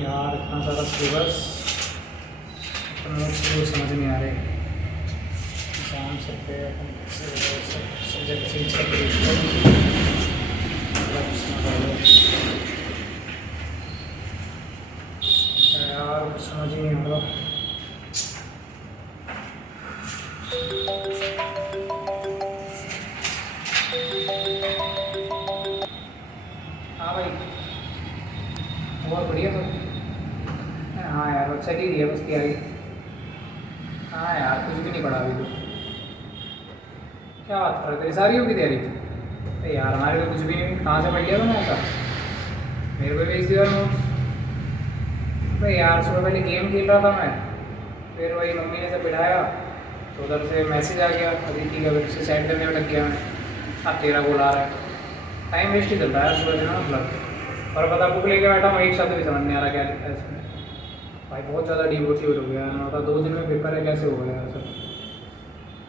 यार इतना सारा सिलेबस, नोट्स वो समझ नहीं आ रहे। एग्जाम सब पे अपन सब सब्जेक्ट चेंज करके यार कुछ समझ ही नहीं आ रहा। हाँ भाई, और बढ़िया तो। हाँ यार अच्छा ही दिया बस तैयारी। हाँ यार कुछ भी नहीं पढ़ा अभी तो। क्या बात कर रहे थे, सारी होगी तैयारी? अरे यार हमारे तो कुछ भी नहीं, कहाँ से पढ़ लिया मैंने ऐसा? मेरे को भेज दिया नोट्स। भाई यार सुबह पहले गेम खेल रहा था मैं, फिर वही मम्मी ने से बिठाया तो उधर से मैसेज आ गया अदिति का, फिर उसे सेंड करने में लग गया मैं। अब तेरा बोल आ रहा है, टाइम वेस्ट ही चल रहा है सुबह से ना मतलब। और पता बुक लेके बैठा हूँ, एक शब्द भी समझ नहीं आ रहा क्या लिखा है इसमें। भाई बहुत ज़्यादा डिमोटिवेट हो गया है, मतलब 2 दिन में पेपर है, कैसे हो गया यार सब।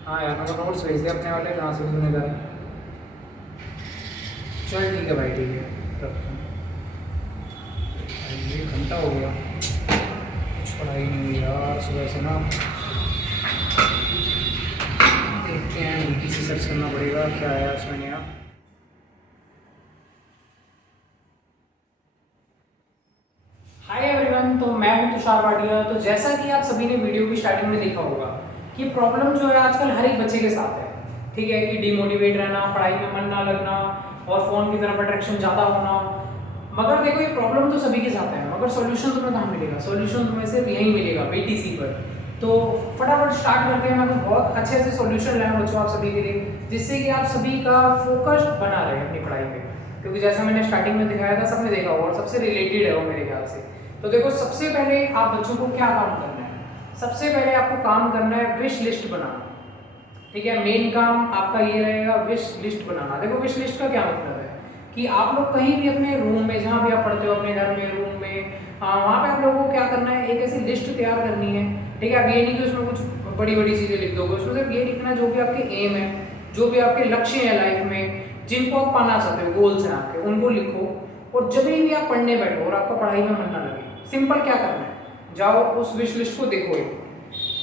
हाँ यार मेरे को नोट्स भेज दिया अपने वाले, कहाँ से सुनने जा रहे हैं। चल ठीक है भाई, ठीक है रखता हूँ। भाई 1 घंटा हो गया, कुछ पढ़ाई नहीं हुई यार सुबह से ना। देखते हैं यूटीसी सर्च करना पड़ेगा क्या आया इसमें नया। हाय एवरीवन, तो मैं हूं तुषार भाटिया। तो जैसा कि आप सभी ने वीडियो की स्टार्टिंग में देखा होगा कि प्रॉब्लम जो है आजकल हर एक बच्चे के साथ है, ठीक है, कि डिमोटिवेट रहना, पढ़ाई में मन ना लगना और फोन की तरफ अट्रैक्शन ज़्यादा होना। मगर देखो ये प्रॉब्लम तो सभी के साथ है, मगर सॉल्यूशन तुम्हें कहाँ मिलेगा? सॉल्यूशन तुम्हें सिर्फ यहीं मिलेगा, बीटीसी पर। तो फटाफट स्टार्ट करते हैं। मैं कुछ बहुत अच्छे से सॉल्यूशन लाया बच्चों आप सभी के लिए, जिससे कि आप सभी का फोकस बना रहे अपनी पढ़ाई पे। क्योंकि जैसा मैंने स्टार्टिंग में दिखाया था, सबने देखा होगा और सबसे रिलेटेड है वो मेरे ख्याल से। तो देखो सबसे पहले आप बच्चों को क्या काम करना है? सबसे पहले आपको काम करना है विश लिस्ट बनाना, ठीक है। मेन काम आपका ये रहेगा विश लिस्ट बनाना। देखो विश लिस्ट का क्या मतलब है कि आप लोग कहीं भी अपने रूम में, जहाँ भी आप पढ़ते हो, अपने घर में, रूम में, वहाँ पे आप लोगों को क्या करना है, एक ऐसी लिस्ट तैयार करनी है, ठीक है। अब ये नहीं कि उसमें कुछ बड़ी बड़ी चीज़ें लिख दोगे, उसमें सिर्फ ये लिखना जो भी आपके एम है, जो भी आपके लक्ष्य हैं लाइफ में, जिनको आप पाना चाहते हो, गोल्स हैं आपके, उनको लिखो। और जब भी आप पढ़ने बैठो और आपका पढ़ाई में मन ना लगे, सिंपल क्या करना है, जाओ उस विश लिस्ट को देखो।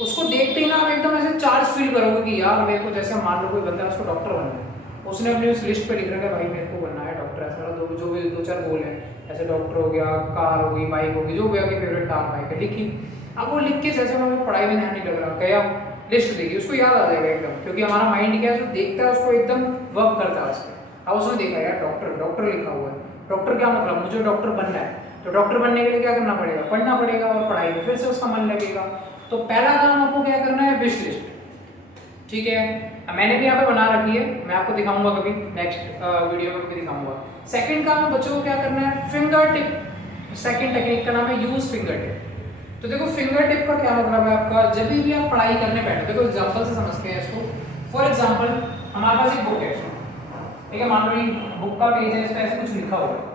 उसको देखते ही ना आप एकदम ऐसे चार्ज फील करोगे कि यार मेरे को, जैसे मान लो कोई बंदा है उसको डॉक्टर बनना है, उसने अपनी उस लिस्ट पे लिख रखा है भाई मेरे को बनना है डॉक्टर, ऐसा जो भी 2-4 गोल है, ऐसे डॉक्टर हो गया, कार होगी, बाइक होगी, जो भी आपकी फेवरेट कार बाइक है लिखी। अब वो लिख के जैसे हमें पढ़ाई में ध्यान नहीं लग रहा, गया लिस्ट देखी, उसको याद आ जाएगा एकदम, क्योंकि हमारा माइंड क्या है, जो देखता है उसको एकदम वर्क करता है उस पर। अब उसने देखा यार डॉक्टर, डॉक्टर लिखा हुआ है, डॉक्टर क्या मतलब, मुझे डॉक्टर बनना है, तो डॉक्टर बनने के लिए क्या करना पड़ेगा, पढ़ना पड़ेगा और पढ़ाई में फिर से उसका मन लगेगा। तो पहला काम आपको क्या करना है, विश लिस्ट, ठीक है। मैंने भी यहाँ पे बना रखी है, मैं आपको दिखाऊंगा कभी नेक्स्ट वीडियो में कभी दिखाऊंगा। सेकंड काम बच्चों को क्या करना है, फिंगर टिप। सेकंड टेक्निक का नाम है यूज फिंगर टिप। तो देखो फिंगर टिप का क्या मतलब है आपका, जब भी आप पढ़ाई करने बैठे, देखो एग्जाम्पल से समझते हैं इसको। फॉर एग्जाम्पल हमारे पास एक बुक है, ठीक है, मान लो ये बुक का पेज है, इस पर ऐसे कुछ लिखा हुआ है।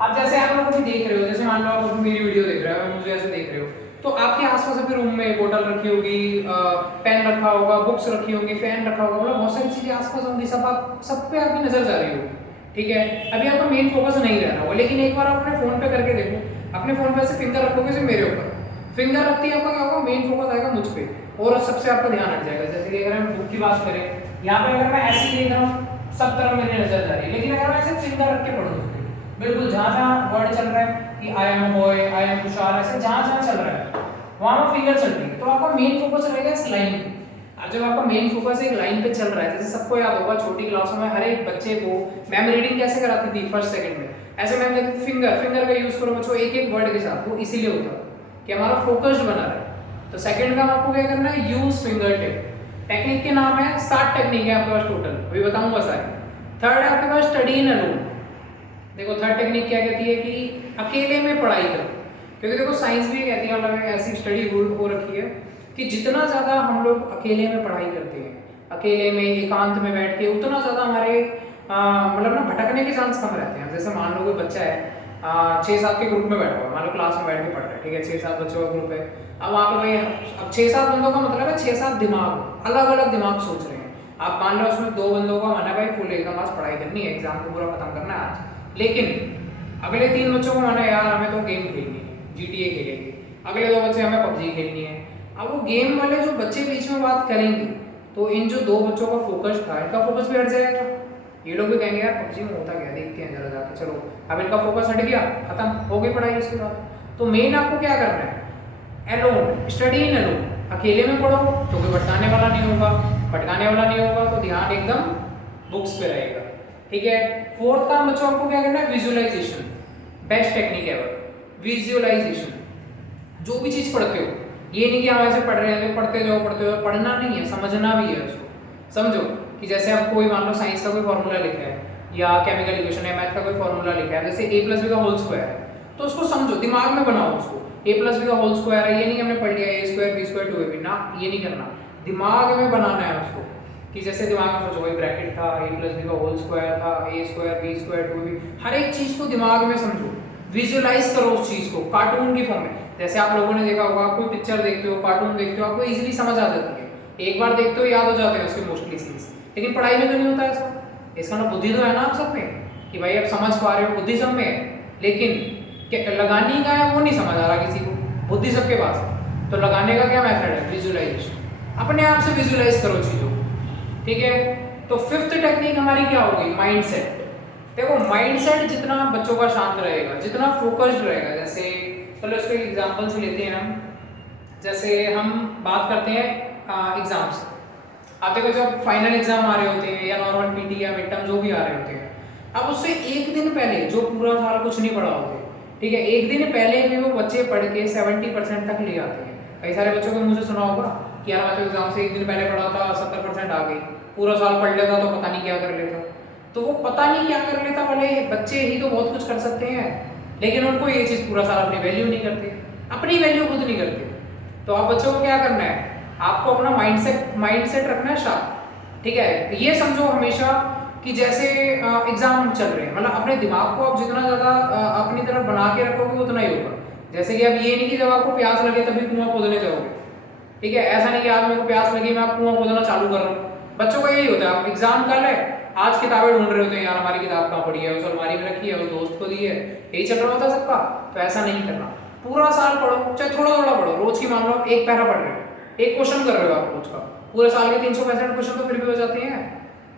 अब जैसे आप लोग अभी देख रहे हो, जैसे मान लो आप अभी मेरी वीडियो देख रहे हो, मुझे ऐसे देख रहे हो, तो आपके आसपास अभी रूम में बोतल रखी होगी, पेन रखा होगा, बुक्स रखी होगी, फैन रखा होगा, मतलब बहुत सारी चीजें आसपास होंगी, सब पे आपकी नजर जा रही होगी, ठीक है। अभी आपका मेन फोकस नहीं रहना होगा, लेकिन एक बार आप अपने फोन पे करके देखो, अपने फोन पे ऐसे फिंगर रखोगे सिर्फ मेरे ऊपर, फिंगर रखते ही आपका क्या होगा, मेन फोकस आएगा मुझ पे और सबसे आपका ध्यान हट जाएगा। जैसे कि अगर हम बुक की बात करें, यहाँ पे अगर मैं ऐसे ही देख रहा हूँ, सब तरफ मेरी नजर जा रही है, लेकिन अगर मैं ऐसे फिंगर रख के पढ़ूँ, बिल्कुल जहाँ जहाँ वर्ड चल रहा है कि I am boy, I am Tushar, ऐसे जहाँ जहाँ चल रहा है वहाँ पर फिंगर चल रही है, तो आपका मेन फोकस रहेगा इस लाइन पे। और जब आपका मेन फोकस एक लाइन पे चल रहा है, जैसे सबको याद होगा छोटी क्लासों में हर एक बच्चे को मैम रीडिंग कैसे कराती थी फर्स्ट सेकंड में, ऐसे मैम कहती फिंगर का यूज करो बच्चों एक एक वर्ड के साथ, वो इसीलिए होता है कि हमारा फोकस्ड बना रहे। तो सेकंड काम आपको क्या करना है, यूज फिंगर टिप। टेक्निक के नाम है 7 टेक्निक है आपके पास टोटल, अभी बताऊंगा सारे। थर्ड है आपके पास स्टडी इन अलोन। देखो थर्ड टेक्निक क्या कहती है कि अकेले में पढ़ाई करो, क्योंकि देखो साइंस भी कहती है, मतलब ऐसी स्टडी हो रखी है कि जितना ज़्यादा हम लोग अकेले में पढ़ाई करते हैं, अकेले में एकांत में बैठ के, उतना ज़्यादा हमारे मतलब ना भटकने के चांस कम रहते हैं। जैसे मान लो कोई बच्चा है 6-7 के ग्रुप में बैठा हुआ, मान लो क्लास में बैठ के पढ़ रहा है, ठीक है, 6-7 बच्चों का ग्रुप है। अब वहाँ पे भाई अब 6-7 बंदों का मतलब है 6-7 दिमाग, अलग अलग दिमाग सोच रहे हैं। आप मान लो उसमें 2 बंदों का मन है भाई फुल एकदम आज पढ़ाई करनी है, एग्जाम को पूरा खत्म करना है आज, लेकिन अगले 3 बच्चों को मन है यार हमें तो गेम खेलनी है, GTA खेलेंगे, अगले 2 बच्चे हमें PUBG खेलनी है। अब वो गेम वाले जो बच्चे बीच में बात करेंगे तो इन जो 2 बच्चों का फोकस था, इनका फोकस भी हट जाएगा। ये लोग भी कहेंगे यार PUBG में होता क्या, देखते हैं जरा जाके, चलो। अब इनका फोकस हट गया, खत्म हो गई पढ़ाई उसके बाद। तो मेन आपको क्या करना है, एलोन, स्टडी इन एलोन, अकेले में पढ़ो तो कोई भटकाने वाला नहीं होगा, भटकाने वाला नहीं होगा तो ध्यान एकदम बुक्स पे रहेगा, ठीक है। फोर्थ काम बच्चों आपको क्या करना है, visualisation, best technique ever, visualisation. जो भी चीज पढ़ते हो, ये नहीं कि आप ऐसे पढ़ रहे हैं पढ़ते जाओ, पढ़ना नहीं है, समझना भी है उसको। समझो कि जैसे आप कोई मान लो साइंस का कोई फॉर्मूला लिखा है या केमिकल इक्वेशन है, मैथ का कोई फॉर्मूला लिखा है, जैसे a+b का होल स्क्वायर है, तो उसको समझो, दिमाग में बनाओ उसको। a+b का होल स्क्वायर है, ये नहीं हमने पढ़ लिया a² b² 2ab ना, ये नहीं करना, दिमाग में बनाना है उसको। कि जैसे दिमाग में सोचो कोई ब्रैकेट था, a+b का होल स्क्वायर था, a² b² 2ab, हर एक चीज को दिमाग में समझो, विजुअलाइज करो उस चीज को कार्टून की फॉर्म में। जैसे आप लोगों ने देखा होगा, कोई पिक्चर देखते हो, कार्टून देखते हो, आपको इजीली समझ आ जाती है, एक बार देखते हो याद हो जाते हैं उसके मोस्टली सीन्स। लेकिन पढ़ाई में तो नहीं होता ऐसा। इसका ना बुद्धि तो है ना आप सब में कि भाई आप समझ पा रहे हो, बुद्धि सब में है, लेकिन लगाने का है वो नहीं समझ आ रहा किसी को, बुद्धि सबके पास है। तो लगाने का क्या मेथड है, विजुअलाइजेशन, अपने आप से विजुअलाइज करो चीजों, ठीक है। तो फिफ्थ टेक्निक हमारी क्या होगी, माइंडसेट। देखो माइंडसेट जितना बच्चों का शांत रहेगा, जितना फोकस्ड रहेगा, जैसे चलो इसके एग्जांपल से लेते हैं हम, जैसे हम बात करते हैं एग्जाम्स। आप देखो जब फाइनल एग्जाम आ रहे होते हैं या नॉर्मल पीटी या मिड टर्म जो भी आ रहे होते हैं, अब उससे एक दिन पहले जो पूरा साल कुछ नहीं पढ़ा होते, ठीक है, एक दिन पहले भी वो बच्चे पढ़ के 70% तक ले आते हैं। कई सारे बच्चों को मुझे सुना होगा कि यार मैं तो एग्जाम से एक दिन पहले पढ़ा था, 70% आ गई, पूरा साल पढ़ लेता तो पता नहीं क्या कर लेता। तो वो पता नहीं क्या कर लेता वाले बच्चे ही तो बहुत कुछ कर सकते हैं, लेकिन उनको ये चीज़ पूरा साल अपनी वैल्यू नहीं करते, अपनी वैल्यू खुद नहीं करते। तो आप बच्चों को क्या करना है, आपको अपना माइंडसेट रखना है शार्प, ठीक है। ये समझो हमेशा कि जैसे एग्जाम चल रहे हैं, मतलब अपने दिमाग को आप जितना ज़्यादा अपनी तरफ बना के रखोगे उतना ही होगा। जैसे कि अब ये नहीं कि जब आपको प्यास लगे तभी कुआं खोदने जाओगे, ठीक है, ऐसा नहीं कि आज मेरे को प्यास लगी मैं कुआं खोदना चालू कर रहा हूँ। बच्चों का यही होता है, आप एग्जाम कल है, आज किताबें ढूंढ रहे होते हैं, यार हमारी किताब कहाँ पड़ी है, उस अलमारी में रखी है, उस दोस्त को दी है, यही चल रहा होता है सबका। तो ऐसा नहीं करना, पूरा साल पढ़ो, चाहे थोड़ा थोड़ा पढ़ो, रोज की मान लो आप एक पैरा पढ़ रहे हो, एक क्वेश्चन कर रहे हो आप रोज का, पूरे साल के 365 क्वेश्चन तो फिर भी हो जाते हैं।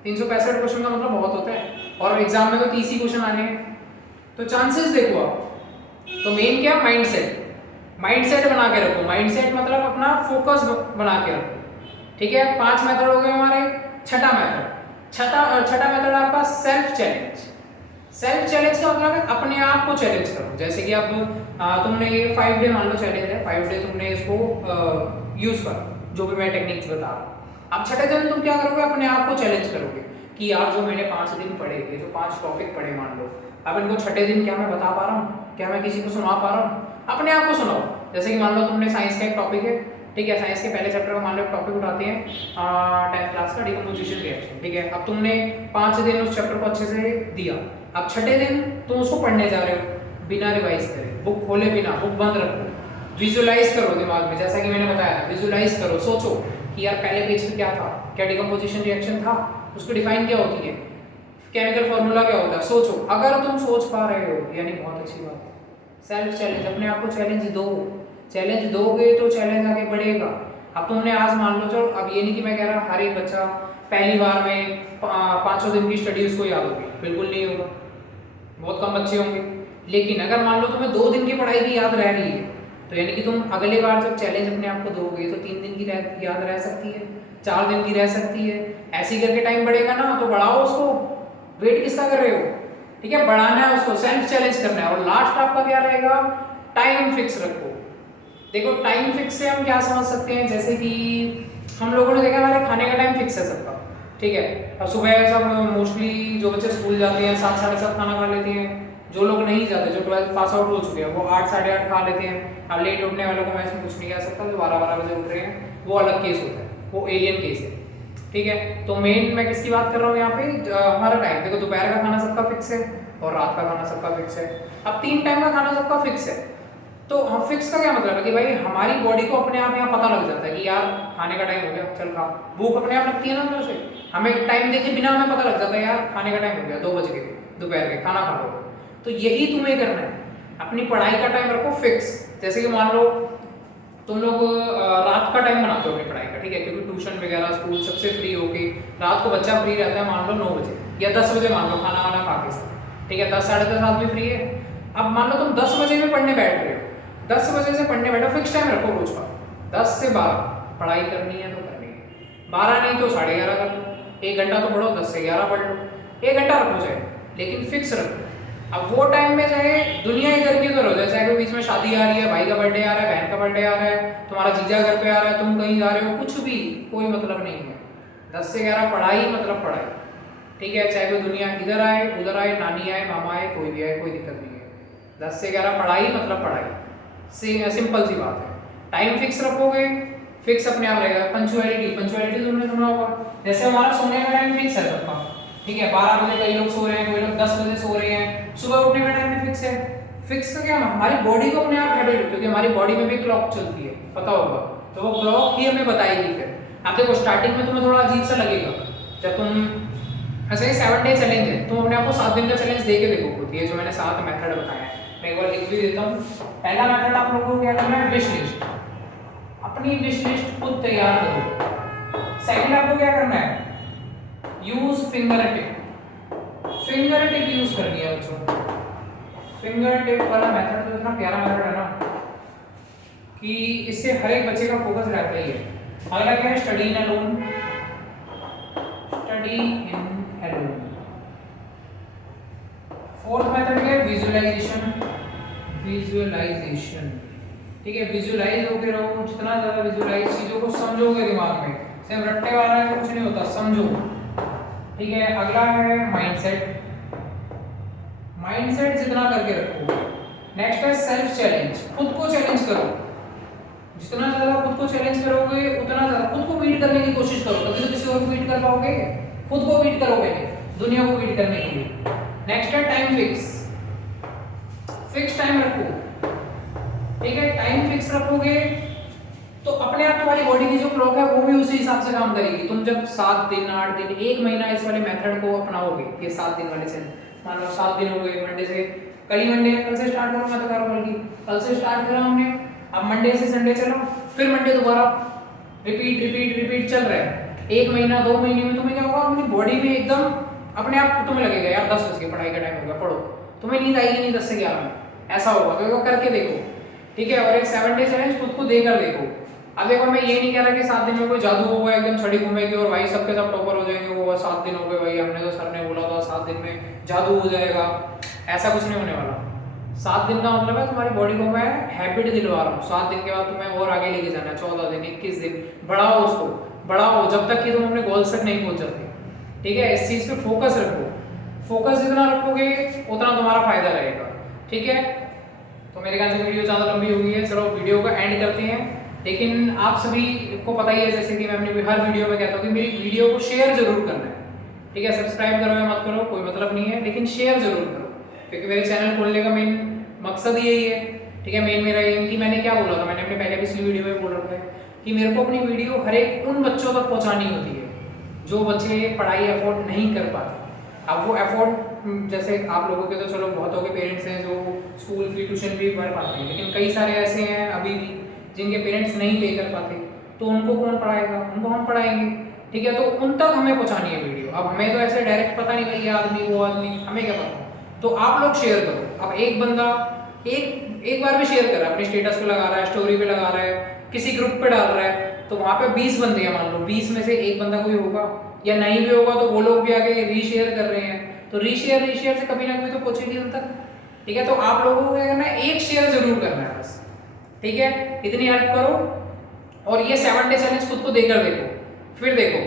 365 क्वेश्चन का मतलब बहुत होता है, और एग्जाम में तो 30 ही क्वेश्चन आने हैं, तो चांसेस देखो आप। तो मेन क्या, माइंडसेट बना के रखो। माइंडसेट मतलब अपना फोकस बना के रखो, ठीक है। 5 मेथड हो गए हमारे। छठा मेथड आपका सेल्फ चैलेंज। सेल्फ चैलेंज का मतलब है अपने आप को चैलेंज करो। जैसे कि अब तुमने ये 5 डे मान लो चैलेंज है, 5 डे तुमने इसको यूज करो, जो भी मैं टेक्निक्स बता रहा हूँ। अब छठे दिन तुम क्या करोगे, अपने आप को चैलेंज करोगे कि यार जो मैंने 5 दिन पढ़े, ये जो 5 टॉपिक पढ़े मान लो, अब इनको छठे दिन क्या मैं बता पा रहा हूँ, क्या मैं किसी को सुना पा रहा हूँ, अपने आप को सुनाओ। जैसे कि मान लो तुमने साइंस का एक टॉपिक है, ठीक है, साइंस के पहले चैप्टर का मान लो टॉपिक उठाते हैं 10th क्लास का डिकम्पोजिशन रिएक्शन, ठीक है। अब तुमने 5 दिन उस चैप्टर को अच्छे से दिया, अब छठे दिन तुम उसको पढ़ने जा रहे हो बिना रिवाइज करे, बुक खोले बिना, बुक बंद रखो, विजुअलाइज करो दिमाग में, जैसा कि मैंने बताया, विजुअलाइज करो, सोचो कि यार पहले पेज पे क्या था, क्या डिकम्पोजिशन रिएक्शन था, उसको डिफाइन क्या होती है, केमिकल फॉर्मूला क्या होता है, सोचो। अगर तुम सोच पा रहे हो यानी बहुत अच्छी बात है। सेल्फ चैलेंज, अपने आप को चैलेंज दो, चैलेंज दोगे तो चैलेंज आगे बढ़ेगा। अब तुमने आज मान लो, चलो अब ये नहीं कि मैं कह रहा हर एक बच्चा पहली बार में 500 दिन की स्टडी उसको याद होगी, बिल्कुल नहीं होगा, बहुत कम बच्चे होंगे। लेकिन अगर मान लो तुम्हें 2 दिन की पढ़ाई भी याद रह रही है, तो यानी कि तुम अगले बार जब चैलेंज अपने आप को दोगे तो 3 दिन की याद रह सकती है, 4 दिन की रह सकती है, ऐसे करके टाइम बढ़ेगा ना, तो बढ़ाओ उसको। वेट किसका कर रहे हो, ठीक है, बढ़ाना है उसको, सेल्फ चैलेंज करना है। और लास्ट आपका क्या रहेगा, टाइम फिक्स रखो। देखो टाइम फिक्स से हम क्या समझ सकते हैं, जैसे कि हम लोगों ने देखा हमारे खाने का टाइम फिक्स है सबका, ठीक है। अब सुबह सब मोस्टली जो बच्चे स्कूल जाते हैं 7 साढ़े 7 खाना खा लेते हैं, जो लोग नहीं जाते, जो 12th पास आउट हो चुके हैं, वो 8 साढ़े 8 खा लेते हैं। अब लेट उठने वालों को मैं इसमें कुछ नहीं कह सकता, जो 12 बजे उठ रहे हैं वो अलग केस होता है, वो एलियन केस है, ठीक है। तो मेन मैं किसकी बात कर रहा हूँ यहाँ पे, हमारा टाइम देखो, दोपहर का खाना सबका फिक्स है और रात का खाना सबका फिक्स है। अब 3 टाइम का खाना सबका फिक्स है, तो हम फिक्स का क्या मतलब है कि भाई हमारी बॉडी को अपने आप यहाँ पता लग जाता है कि यार खाने का टाइम हो गया, चल खा, भूख अपने आप लगती है ना अंदर से, हमें टाइम देखे बिना हमें पता लग जाता है यार खाने का टाइम हो गया, 2 बज गए दोपहर के, खाना खा लो। तो यही तुम्हें करना है, अपनी पढ़ाई का टाइम रखो फिक्स। जैसे कि मान लो तुम लोग रात का टाइम बनाते हो अपनी पढ़ाई का, ठीक है, क्योंकि ट्यूशन वगैरह स्कूल सबसे फ्री होके रात को बच्चा फ्री रहता है, मान लो 9 बजे या 10 बजे, मान लो खाना वाना खा के सब, ठीक है, 10 साढ़े 10 आदमी फ्री है। अब मान लो तुम 10 बजे में पढ़ने बैठ रहे हो, 10 बजे से पढ़ने बैठो, फिक्स टाइम रखो रोज का, 10 से 12 पढ़ाई करनी है तो करनी है, 12 नहीं तो 11:30 कर लो, 1 घंटा तो पढ़ो, 10 से 11 पढ़ लो, 1 घंटा रखो चाहे, लेकिन फिक्स रखो। अब वो टाइम में चाहे दुनिया इधर की उधर हो जाए, चाहे कोई बीच में शादी आ रही है, भाई का बर्थडे आ रहा है, बहन का बर्थडे आ रहा है, तुम्हारा जीजा घर पे आ रहा है, तुम कहीं जा रहे हो, कुछ भी, कोई मतलब नहीं है, 10 से 11 पढ़ाई मतलब पढ़ाई, ठीक है, चाहे कोई दुनिया इधर आए उधर आए, नानी आए मामा आए, कोई भी आए, कोई दिक्कत नहीं है, 10 से 11 पढ़ाई मतलब पढ़ाई, सिंपल सी बात है। टाइम फिक्स रखोगे, फिक्स अपने आप रहेगा। पंचुअलिटी तुमने सुना होगा, जैसे हमारा सोने का टाइम फिक्स है सबका, ठीक है, 12 बजे कई लोग सो रहे हैं, कोई लोग 10 बजे सो रहे हैं, सुबह उठने का टाइम भी फिक्स है। फिक्स का क्या, हमारी बॉडी को अपने आप हैबिट, क्योंकि हमारी बॉडी में भी क्लॉक चलती है, पता होगा, तो वो क्लॉक ही हमें बताएगी। फिर आप देखो स्टार्टिंग में तुम्हें थोड़ा अजीब सा लगेगा, जब तुम ऐसे 7 डे चैलेंज है, तुम अपने आप को 7 दिन का चैलेंज दे के देखो खुद, ये जो मैंने 7 मेथड बताया है, मैं एक बार लिख भी देता हूँ। पहला मेथड आप लोगों को क्या करना है, विश लिस्ट, अपनी विश लिस्ट खुद तैयार करो। सेकंड आपको क्या करना है, use finger tip, finger tip use करनी है बच्चों। फिंगर टिप वाला मेथड तो इतना प्यारा मेथड है ना कि इससे हर एक बच्चे का फोकस रहता ही है। अगला क्या है, study in alone, study in alone. Fourth method क्या है, विजुअलाइजेशन, विजुअलाइजेशन, ठीक है, विजुअलाइज होके रहो, जितना ज्यादा विजुअलाइज चीजों को समझोगे दिमाग में, सिर्फ रट्टे वाला है कुछ नहीं होता, समझो, ठीक है। अगला है माइंडसेट, माइंडसेट जितना करके रखो। नेक्स्ट है सेल्फ चैलेंज, खुद को चैलेंज करो, जितना ज्यादा खुद को चैलेंज करोगे उतना ज्यादा खुद को बीट करने की कोशिश करो, कभी तो किसी और को बीट कर पाओगे, खुद को बीट करोगे दुनिया को बीट करने के लिए। नेक्स्ट है टाइम फिक्स, फिक्स टाइम रखो, ठीक है, टाइम फिक्स रखोगे तो अपने आप तुम्हारी बॉडी की जो क्लॉक है वो भी उसी हिसाब से काम करेगी। तुम जब 7 दिन 8 दिन 1 महीना इस वाले मेथड को अपनाओगे, ये 7 दिन वाले चैलेंज, मान लो 7 दिन हो गए, मंडे से, कल ही मंडे है, कल से स्टार्ट करो, मैं तो कह रहा हूँ बल्कि कल से स्टार्ट करा हमने, अब मंडे से संडे चलो, फिर मंडे दोबारा, रिपीट रिपीट रिपीट चल रहा है, 1 महीना 2 महीने में तुम्हें क्या होगा, अपनी बॉडी में एकदम अपने आप तुम्हें लगेगा यार 10 बजे पढ़ाई का टाइम होगा, पढ़ो, तुम्हें नींद आएगी नहीं 10 से 11 में, ऐसा होगा, तो करके देखो, ठीक है। और एक 7 डे चैलेंज खुद को देकर देखो। अब देखो मैं ये नहीं कह रहा कि 7 दिन में कोई जादू होगा, एकदम छड़ी घूमेगी और भाई सबके सब टॉपर हो जाएंगे, वो 7 दिन हो गए भाई, हमने तो सर ने बोला था 7 दिन में जादू हो जाएगा, ऐसा कुछ नहीं होने वाला। 7 दिन का मतलब है तुम्हारी बॉडी को मैं हैबिट दिलवा रहा हूँ, 7 दिन के बाद तुम्हें और आगे लेके जाना है, 14 दिन 21 दिन, बढ़ाओ उसको, बढ़ाओ जब तक कि तुम अपने गोल्स तक नहीं पहुंच जाते, ठीक है। इस चीज पे फोकस रखो, फोकस जितना रखोगे उतना तुम्हारा फायदा रहेगा, ठीक है। तो मेरे ख्याल से वीडियो ज़्यादा लंबी हो गई है, चलो वीडियो का एंड करते हैं। लेकिन आप सभी को पता ही है, जैसे कि मैं अपनी हर वीडियो में कहता हूँ कि मेरी वीडियो को शेयर जरूर करना है, ठीक है। सब्सक्राइब करो या मत करो कोई मतलब नहीं है, लेकिन शेयर जरूर करो, क्योंकि मेरे चैनल खोलने का मेन मकसद यही है, ठीक है। मेन मेरा ये कि मैंने क्या बोला था, मैंने अपने पहले पिछली वीडियो में बोल रखा है कि मेरे को अपनी वीडियो हर एक उन बच्चों तक पहुँचानी होती है जो बच्चे पढ़ाई अफोर्ड नहीं कर पाते। अब वो अफोर्ड, जैसे आप लोगों के तो चलो बहुतों के पेरेंट्स हैं जो स्कूल फी ट्यूशन भी भर पाते हैं, लेकिन कई सारे ऐसे हैं अभी भी जिनके पेरेंट्स नहीं पे कर पाते, तो उनको कौन पढ़ाएगा, उनको हम पढ़ाएंगे, ठीक है। तो उन तक हमें पहुंचानी है वीडियो। अब हमें तो ऐसे डायरेक्ट पता नहीं भाई ये आदमी वो आदमी, हमें क्या पता, तो आप लोग शेयर करो। अब एक बंदा एक बार भी शेयर कर रहा है, अपने स्टेटस पे लगा रहा है, स्टोरी पे लगा रहा है, किसी ग्रुप पे डाल रहा है, तो वहाँ पे 20 बंदे हैं, मान लो 20 में से एक बंदा कोई होगा, या नहीं भी होगा तो वो लोग भी आके रीशेयर कर रहे हैं, तो रीशेयर से कभी ना कभी तो पहुंचेगी उन तक, ठीक है। तो आप लोगों को क्या करना है, एक शेयर जरूर करना है बस, ठीक है। इतनी हेल्प करो और ये 7 डे चैलेंज खुद को देकर देखो, फिर देखो